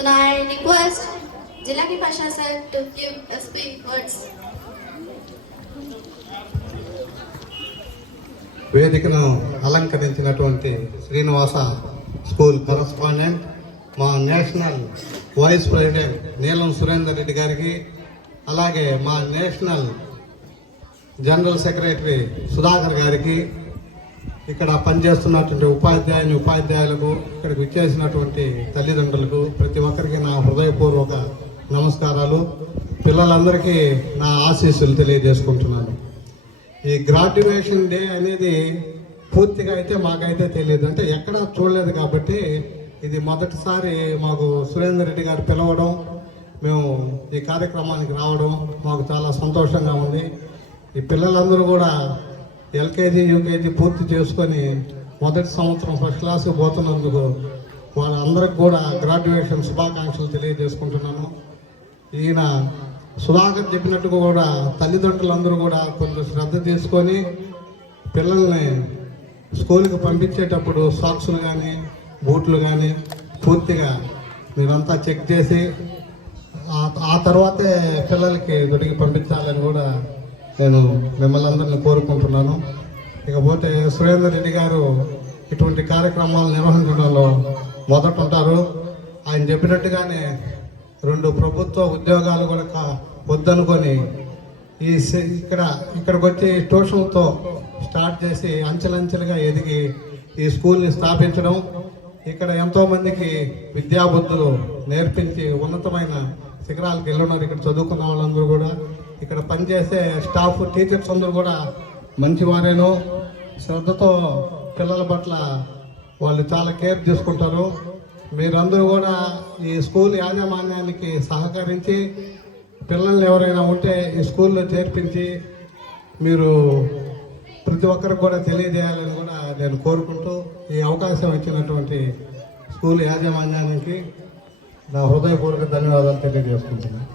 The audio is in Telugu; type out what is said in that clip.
So now I request Jilaki Pasha sir to give a speak words. వేదికను అలంకరించినటువంటి శ్రీనివాస స్కూల్ కరస్పాండెంట్, మా నేషనల్ వైస్ ప్రెసిడెంట్ నీలం సురేందర్ రెడ్డి గారికి, అలాగే మా నేషనల్ జనరల్ సెక్రటరీ సుధాకర్ గారికి, ఇక్కడ పనిచేస్తున్నటువంటి ఉపాధ్యాయులకు, ఇక్కడికి విచ్చేసినటువంటి తల్లిదండ్రులకు, ప్రతి ఒక్కరికి నా హృదయపూర్వక నమస్కారాలు. పిల్లలందరికీ నా ఆశీస్సులు తెలియజేసుకుంటున్నాను. ఈ గ్రాడ్యుయేషన్ డే అనేది పూర్తిగా అయితే మాకైతే తెలియదు, అంటే ఎక్కడా చూడలేదు కాబట్టి ఇది మొదటిసారి మాకు సురేందర్ రెడ్డి గారు పిలవడం, మేము ఈ కార్యక్రమానికి రావడం మాకు చాలా సంతోషంగా ఉంది. ఈ పిల్లలందరూ కూడా ఎల్కేజీ యూకేజీ పూర్తి చేసుకొని మొదటి సంవత్సరం ఫస్ట్ క్లాస్కి పోతున్నందుకు వాళ్ళందరికి కూడా గ్రాడ్యుయేషన్ శుభాకాంక్షలు తెలియజేసుకుంటున్నాను. ఈయన సుధాకర్ చెప్పినట్టుగా కూడా తల్లిదండ్రులందరూ కూడా కొంచెం శ్రద్ధ తీసుకొని పిల్లల్ని స్కూల్కి పంపించేటప్పుడు సాక్స్లు కానీ బూట్లు కానీ పూర్తిగా మీరంతా చెక్ చేసి ఆ తర్వాతే పిల్లలకి దొరికి పంపించాలని కూడా నేను మిమ్మల్ని అందరినీ కోరుకుంటున్నాను. ఇకపోతే సురేందర్ రెడ్డి గారు ఇటువంటి కార్యక్రమాలు నిర్వహించడంలో మొదట ఉంటారు. ఆయన చెప్పినట్టుగానే 2 ప్రభుత్వ ఉద్యోగాలు కూడా వద్దనుకొని ఇక్కడికి వచ్చి ట్యూషన్తో స్టార్ట్ చేసి అంచెలంచెలుగా ఎదిగి ఈ స్కూల్ని స్థాపించడం, ఇక్కడ ఎంతోమందికి విద్యాబుద్ధులు నేర్పించి ఉన్నతమైన శిఖరాలకు వెళ్ళున్నారు. ఇక్కడ చదువుకున్న వాళ్ళందరూ కూడా, ఇక్కడ పనిచేసే స్టాఫ్ టీచర్స్ అందరూ కూడా మంచివారేను, శ్రద్ధతో పిల్లల పట్ల వాళ్ళు చాలా కేర్ తీసుకుంటారు. మీరందరూ కూడా ఈ స్కూల్ యాజమాన్యానికి సహకరించి పిల్లల్ని ఎవరైనా ఉంటే ఈ స్కూల్లో చేర్పించి మీరు ప్రతి ఒక్కరికి కూడా తెలియజేయాలని కూడా నేను కోరుకుంటూ ఈ అవకాశం ఇచ్చినటువంటి స్కూల్ యాజమాన్యానికి నా హృదయపూర్వక ధన్యవాదాలు తెలియజేసుకుంటున్నాను.